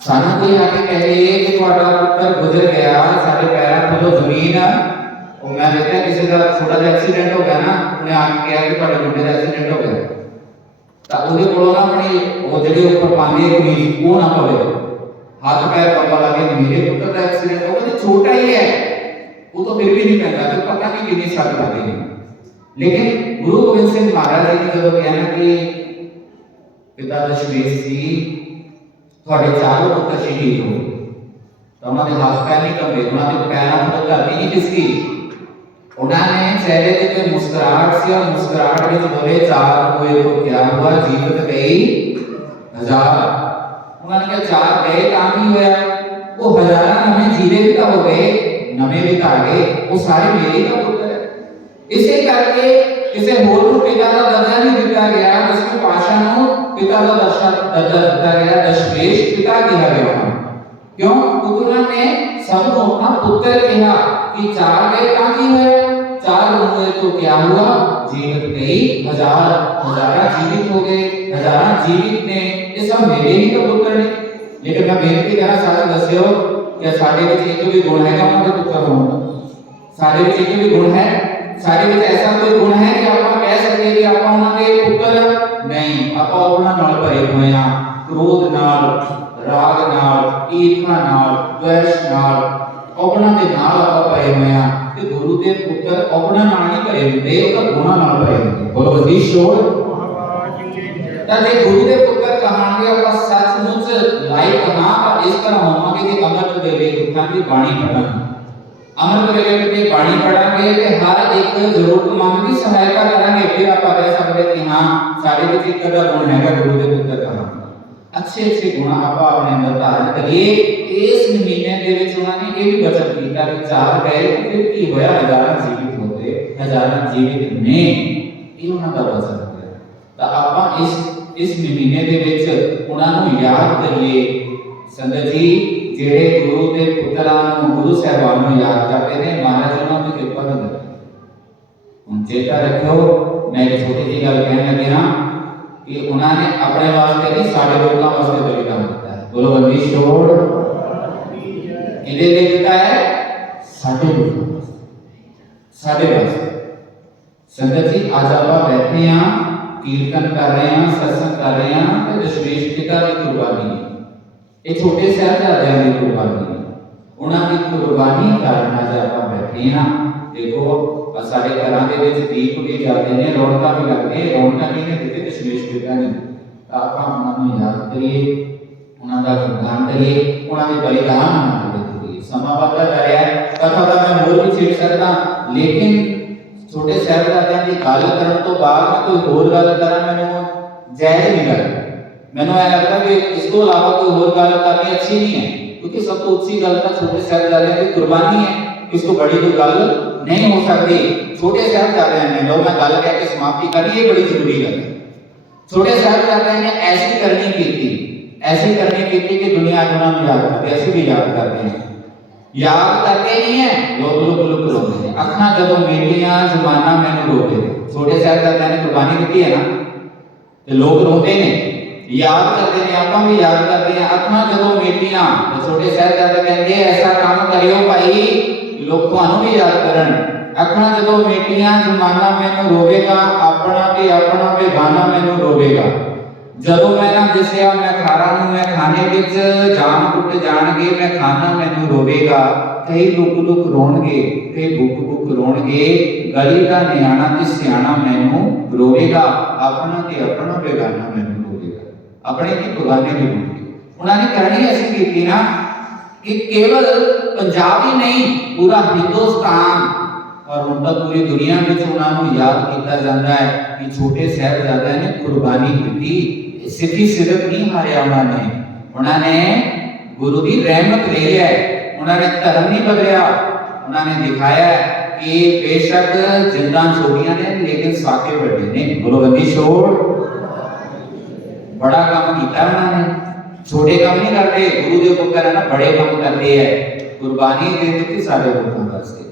ਸਾਨੂੰ ਕੋਈ ਆ ਕੇ ਕਹੇ ਕਿ ਤੁਹਾਡਾ ਪੁੱਤਰ ਗੁਜ਼ਰ ਗਿਆ ਸਾਡੇ ਪੈਰਾਂ ਥੱਲੋਂ ਜ਼ਮੀਨ ਉਹ ਮੈਂ ਦੇਖਿਆ ਕਿਸੇ ਦਾ ਥੋੜਾ ਜਿਹਾ ਐਕਸੀਡੈਂਟ ਹੋ ਗਿਆ ਨਾ ਉਹਨੇ ਆ ਕੇ ਕਿਹਾ ਕਿ ਤੁਹਾਡੇ ਮੁੰਡੇ ਦਾ ਐਕਸੀਡੈਂਟ ਹੋ ਗਿਆ ਤਾਂ ਉਹਦੇ ਕੋਲੋਂ ਨਾ ਆਪਣੀ ਉਹ ਜਿਹੜੇ ਉੱਪਰ ਪਾਉਂਦੇ ਕਮੀਜ਼ ਉਹ ਨਾ ਪਵੇ ਹੱਥ ਪੈਰ ਕੰਬਾ ਲਾ ਕੇ ਮੇਰੇ ਪੁੱਤਰ ਦਾ ਐਕਸੀਡੈਂਟ ਹੋ ਗਿਆ ਤੇ ਛੋਟਾ ਹੀ ਹੈ ਉਹ ਤਾਂ ਫਿਰ ਵੀ ਨਹੀਂ ਪੈਂਦਾ ਤੇ ਪਤਾ ਨਹੀਂ ਕਿੰਨੀ ਸੱਟ ਲੱਗੀ ਲੇਕਿਨ ਗੁਰੂ ਗੋਬਿੰਦ ਸਿੰਘ ਮਹਾਰਾਜ ਜੀ ਨੇ ਜਦੋਂ ਕਿਹਾ ਨਾ ਕਿ ਪਿਤਾ ਦਸ਼ਮੇਸ਼ ਜੀ ਤੁਹਾਡੇ ਚਾਰੋਂ ਪੁੱਤਰ ਸ਼ਹੀਦ ਹੋ ਤਾਂ ਉਹਨਾਂ ਦੇ ਹੱਥ ਪੈਰ ਨਹੀਂ ਕੰਬੇ ਉਹਨਾਂ ਦੇ ਪੈਰਾਂ ਤੋਂ ਧਰਤੀ ਨਹੀਂ ਖਿਸਕੀ ਉਹਨਾਂ ਨੇ ਚਿਹਰੇ ਤੇ ਕੋਈ ਮੁਸਕਰਾਹਟ ਸੀ ਔਰ ਮੁਸਕਰਾਹਟ ਵਿੱਚ ਬੋਲੇ ਚਾਰ ਹੋਏ ਤੋਂ ਕਿਆ ਹੁਆ ਜੀਵਤ ਗਈ ਹਜ਼ਾਰ ਉਹਨਾਂ ਨੇ ਕਿਹਾ ਚਾਰ ਗਏ ਤਾਂ ਕੀ ਹੋਇਆ ਉਹ ਹਜ਼ਾਰਾਂ ਨਵੇਂ ਜੀਵੇ ਵੀ ਤਾਂ ਹੋ ਗਏ ਨਵੇਂ ਵੀ ਤਾਂ ਆ ਗਏ ਉਹ ਸਾਰੇ ਮੇਰੇ ਦਾ ਪੁੱਤਰ ਹੈ ਇਸੇ ਕਰਕੇ ਕਿਸੇ ਹੋਰ ਨੂੰ ਪਿਤਾ ਦਾ ਦਰਜਾ ਨਹੀਂ ਦਿੱਤਾ ਗਿਆ ਉਸ ਨੂੰ ਪਾਸ਼ਾ ਨੂੰ पिता का दर्शा दर्जा गया, दशमेश पिता किया गया क्यों? पुत्र ने सबको अपना पुत्र किया कि चार गए की है, चार हुए तो क्या हुआ? जीवित नहीं हज़ार हजारा जीवित हो गए, हजारा जीवित ने, ये सब मेरे ही तो पुत्र ने। लेकिन मैं मेरे की तरह सारे दस्यो क्या सारे में एक भी गुण है क्या मैं पुत्र कहूँगा सारे में एक भी गुण है? सारे में ऐसा कोई गुण है कि आप कह सकते हैं कि आप उन्होंने पुत्र ਨਹੀਂ, ਆਪਾਂ ਉਹਨਾਂ ਨਾਲ ਭਰੇ ਹੋਏ ਆ ਕ੍ਰੋਧ ਨਾਲ, ਰਾਗ ਨਾਲ, ਈਰਖਾ ਨਾਲ ਦ્વેષ ਨਾਲ ਉਹਨਾਂ ਦੇ ਨਾਲ ਆਪਾਂ ਭਰੇ ਹੋਏ ਆ ਤੇ ਗੁਰੂ ਦੇ ਪੁੱਤਰ ਉਹਨਾਂ ਨਾਲ ਨਹੀਂ ਭਰੇ ਹੁੰਦੇ, ਉਹ ਤਾਂ ਗੁਣਾਂ ਨਾਲ ਭਰੇ ਹੁੰਦੇ। ਬੋਲੋ ਵਧੀ ਸ਼ੋਰ। ਤਾਂ ਜੇ ਗੁਰੂ ਦੇ ਪੁੱਤਰ ਕਹਾਂਗੇ ਆਪਾਂ ਸੱਚਮੁੱਚ ਲਾਇਕ ਹਾਂ ਤਾਂ ਇਸ ਤਰ੍ਹਾਂ ਹੋਵਾਂਗੇ ਕਿ ਅਮਰਤ ਵੇਲੇ ਗੁਰਖਾਂ ਦੀ ਬਾਣੀ ਪੜਾਂਗੇ ਅਮਰਤ ਵੇਲੇ ਤੇ ਬਾਣੀ ਪੜਾਂਗੇ ਤੇ ਹਰ ਇੱਕ ਜ਼ਰੂਰਤਮੰਦ ਦੀ ਸਹਾਇਤਾ ਕਰਾਂਗੇ, ਫਿਰ ਆਪਾਂ ਕਹਿ ਸਕਦੇ ਕਿ ਹਾਂ, ਸਾਡੇ ਵਿੱਚ ਇੱਕ ਦਾ ਗੁਣ ਹੈਗਾ, ਗੁਰੂ ਦੇ ਪੁੱਤਰ ਕਹਾਂਗੇ ਅੱਛੇ ਅੱਛੇ ਗੁਣ ਆਪਾਂ ਆਪਣੇ ਅੰਦਰ ਧਾਰਨ ਕਰੀਏ। ਇਸ ਮਹੀਨੇ ਦੇ ਵਿੱਚ ਉਹਨਾਂ ਨੇ ਇਹ ਵੀ ਬਚਨ ਕੀਤਾ ਕਿ ਚਾਰ ਗਏ, ਫਿਰ ਕੀ ਹੋਇਆ? ਹਜ਼ਾਰਾਂ ਜੀਵਿਤ ਹੋ ਗਏ, ਹਜ਼ਾਰਾਂ ਜੀਵਿਤ ਨੇ। ਇਹ ਉਹਨਾਂ ਦਾ ਬਚਨ ਹੈ ਤਾਂ ਆਪਾਂ ਇਸ ਇਸ ਮਹੀਨੇ ਦੇ ਵਿੱਚ ਉਹਨਾਂ ਨੂੰ ਯਾਦ ਕਰੀਏ। ਸੰਗਤ ਜੀ ਜਿਹੜੇ ਗੁਰੂ ਦੇ ਪੁੱਤਰਾਂ ਨੂੰ ਗੁਰੂ ਸਾਹਿਬਾਨ ਨੂੰ ਯਾਦ ਕਰਦੇ ਨੇ ਮਹਾਰਾਜ ਉਹਨਾਂ ਦੀ ਕਿਰਪਾ ਨਾਲ ਹੁਣ ਚੇਤਾ ਰੱਖਿਓ ਮੈਂ ਇੱਕ ਛੋਟੀ ਜਿਹੀ ਗੱਲ ਕਹਿਣ ਲੱਗਿਆ ਕਿ ਉਹਨਾਂ ਨੇ ਆਪਣੇ ਵਾਸਤੇ ਨਹੀਂ ਸਾਡੇ ਲੋਕਾਂ ਵਾਸਤੇ ਬਲੀਦਾਨ ਦਿੱਤਾ ਹੈ ਬੋਲੋ ਬੰਦੀ ਛੋੜ ਕਿਹਦੇ ਲਈ ਦਿੱਤਾ ਹੈ ਸਾਡੇ ਲੋਕਾਂ ਵਾਸਤੇ ਸਾਡੇ ਵਾਸਤੇ ਸੰਗਤ ਜੀ ਅੱਜ ਆਪਾਂ ਬੈਠੇ ਆ ਕੀਰਤਨ ਕਰ ਰਹੇ ਆ ਸਤਸੰਗ ਕਰ ਰਹੇ ਆ ਤੇ ਦਸ਼ਮੇਸ਼ ਪਿਤਾ ਦੀ ਕੁਰਬਾਨੀ ਹੈ। ਇਹ ਛੋਟੇ ਸਾਹਿਬਜ਼ਾਦਿਆਂ ਦੀ ਕੁਰਬਾਨੀ। ਉਹਨਾਂ ਦੀ ਕੁਰਬਾਨੀ ਕਾਰਨ ਅੱਜ ਆਪਾਂ ਬੈਠੇ ਆ ਦੇਖੋ ਸਾਡੇ ਘਰਾਂ ਦੇ ਵਿੱਚ ਦੀਪ ਵੀ ਜਾਂਦੇ ਨੇ, ਰੌਣਕਾਂ ਵੀ ਲੱਗਦੀਆਂ ਰੌਣਕਾਂ ਕਿਹਨੇ ਦਿੱਤੇ ਦਸ਼ਮੇਸ਼ ਪਿਤਾ ਨੇ। ਤਾਂ ਆਪਾਂ ਉਹਨਾਂ ਨੂੰ ਯਾਦ ਕਰੀਏ, ਉਹਨਾਂ ਦਾ ਗੁਣਗਾਨ ਕਰੀਏ, ਉਹਨਾਂ ਦੇ ਬਲੀਦਾਨ ਨੂੰ ਕਰੀਏ। ਸਮਾਂ ਵੱਧਦਾ ਜਾ ਰਿਹਾ ਹੈ, ਕਥਾ ਦਾ ਮੈਂ ਹੋਰ ਵੀ ਛੇੜ ਸਕਦਾ। ਲੇਕਿਨ ਛੋਟੇ ਸਾਹਿਬਜ਼ਾਦਿਆਂ ਦੀ ਗੱਲ ਕਰਨ ਤੋਂ ਬਾਅਦ ਕੋਈ ਹੋਰ ਗੱਲ ਕਰਾਂ, ਮੈਨੂੰ ਜਾਇਜ਼ ਨਹੀਂ ਲੱਗਦਾ। ਮੈਨੂੰ ਇਹ ਲੱਗਦਾ ਕਿ ਇਸ ਤੋਂ ਇਲਾਵਾ ਕੋਈ ਹੋਰ ਗੱਲ ਕਰਨੀ ਅੱਛੀ ਨਹੀਂ ਹੈ ਕਿਉਂਕਿ ਸਭ ਤੋਂ ਉੱਚੀ ਗੱਲ ਤਾਂ ਛੋਟੇ ਸਾਹਿਬਜ਼ਾਦਿਆਂ ਦੀ ਕੁਰਬਾਨੀ ਹੈ ਇਸ ਤੋਂ ਬੜੀ ਕੋਈ ਗੱਲ ਨਹੀਂ ਹੋ ਸਕਦੀ ਛੋਟੇ ਸਾਹਿਬਜ਼ਾਦਿਆਂ ਨੇ ਲੋ ਮੈਂ ਗੱਲ ਕਹਿ ਕੇ ਸਮਾਪਤੀ ਕਰੀ ਇਹ ਬੜੀ ਜ਼ਰੂਰੀ ਗੱਲ ਹੈ ਛੋਟੇ ਸਾਹਿਬਜ਼ਾਦਿਆਂ ਨੇ ਐਸੀ ਕਰਨੀ ਕੀਤੀ ਐਸੀ ਕਰਨੀ ਕੀਤੀ ਕਿ ਦੁਨੀਆ ਅੱਜ ਉਹਨਾਂ ਨੂੰ ਯਾਦ ਕਰਦੀ ਅਸੀਂ ਵੀ ਯਾਦ ਕਰਦੇ ਹਾਂ ਯਾਦ ਕਰਦੇ ਨਹੀਂ ਹੈ ਲੋਕ ਲੋਕ ਲੋਕ ਰੋਂਦੇ ਨੇ ਅੱਖਾਂ ਜਦੋਂ ਮੇਰੀਆਂ ਜ਼ੁਬਾਨਾਂ ਮੈਨੂੰ ਰੋਦੇ ਨੇ ਛੋਟੇ ਸਾਹਿਬਜ਼ਾਦਿਆਂ ਨੇ ਕੁਰਬਾਨੀ ਦਿੱਤੀ ਹੈ ਨਾ ਤੇ ਲੋਕ ਰੋਂਦੇ ਨੇ ਯਾਦ ਕਰਦੇ ਨੇ, ਆਪਾਂ ਵੀ ਯਾਦ ਕਰਦੇ ਹਾਂ। ਅੱਖਾਂ ਜਦੋਂ ਮੇਰੀਆਂ ਤੇ ਛੋਟੇ ਸਾਹਿਬਜ਼ਾਦੇ ਕਹਿੰਦੇ ਐਸਾ ਕੰਮ ਕਰਿਓ ਭਾਈ, ਲੋਕ ਤੁਹਾਨੂੰ ਵੀ ਯਾਦ ਕਰਨ। ਅੱਖਾਂ ਜਦੋਂ ਮੇਟੀਆਂ, ਜ਼ਮਾਨਾ ਮੈਨੂੰ ਰੋਵੇਗਾ, ਆਪਣਾ ਤੇ ਆਪਣਾ ਬੇਗਾਨਾ ਮੈਨੂੰ ਰੋਵੇਗਾ। ਜਦੋਂ ਮੈਂ ਨਾ ਦਿਸਿਆ, ਮੈਂ ਖਾਰਾ ਨੂੰ, ਮੈਂ ਖਾਣੇ ਵਿੱਚ ਜਾਨ ਟੁੱਟ ਜਾਣਗੇ, ਮੈਂ ਖਾਣਾ ਮੈਨੂੰ ਰੋਵੇਗਾ। ਕਈ ਲੁਕ ਲੁਕ ਰੋਣਗੇ, ਕਈ ਬੁੱਕ ਬੁੱਕ ਰੋਣਗੇ। ਗਲੀ ਦਾ ਨਿਆਣਾ ਤੇ ਸਿਆਣਾ ਮੈਨੂੰ ਰੋਵੇਗਾ, ਆਪਣਾ ਤੇ ਆਪਣਾ ਬੇਗਾਨਾ ਮੈਨੂੰ ਆਪਣੇ ਕੀ ਕੁਰਬਾਨੀ ਵੀ ਰੋਣਗੇ ਉਹਨਾਂ ਨੇ ਕਰਨੀ ਅਸੀਂ ਕੀਤੀ ਨਾ, ਕਿ ਕੇਵਲ ਪੰਜਾਬ ਹੀ ਨਹੀਂ, ਪੂਰਾ ਹਿੰਦੁਸਤਾਨ। ਔਰ ਹੁਣ ਤਾਂ ਪੂਰੀ ਦੁਨੀਆ ਵਿੱਚ ਉਹਨਾਂ ਨੂੰ ਯਾਦ ਕੀਤਾ ਜਾਂਦਾ ਹੈ ਕਿ ਛੋਟੇ ਸਾਹਿਬਜ਼ਾਦਿਆਂ ਨੇ ਕੁਰਬਾਨੀ ਦਿੱਤੀ। ਸਿੱਧੀ ਸਿਰਫ ਨਹੀਂ ਹਾਰਿਆ ਉਹਨਾਂ ਨੇ। ਉਹਨਾਂ ਨੇ ਗੁਰੂ ਦੀ ਰਹਿਮਤ ਲਈ ਹੈ। ਉਹਨਾਂ ਨੇ ਧਰਮ ਨਹੀਂ ਬਦਲਿਆ। ਉਹਨਾਂ ਨੇ ਦਿਖਾਇਆ ਕਿ ਬੇਸ਼ੱਕ ਜਿੰਦਾਂ ਛੋਟੀਆਂ ਨੇ, ਲੇਕਿਨ ਸਾਕੇ ਵੱਡੇ ਨੇ। ਬੋਲੋ ਬੰਦੀ ਛੋੜ ਬੜਾ ਕੰਮ ਕੀਤਾ ਉਹਨਾਂ ਨੇ ਛੋਟੇ ਕੰਮ ਨਹੀਂ ਕਰਦੇ ਗੁਰੂ ਦੇ ਪੁੱਤਰ ਹੈ ਬੜੇ ਕੰਮ ਕਰਦੇ ਹੈ ਕੁਰਬਾਨੀ ਦੇ ਦਿੱਤੀ ਸਾਡੇ ਲੋਕਾਂ ਵਾਸਤੇ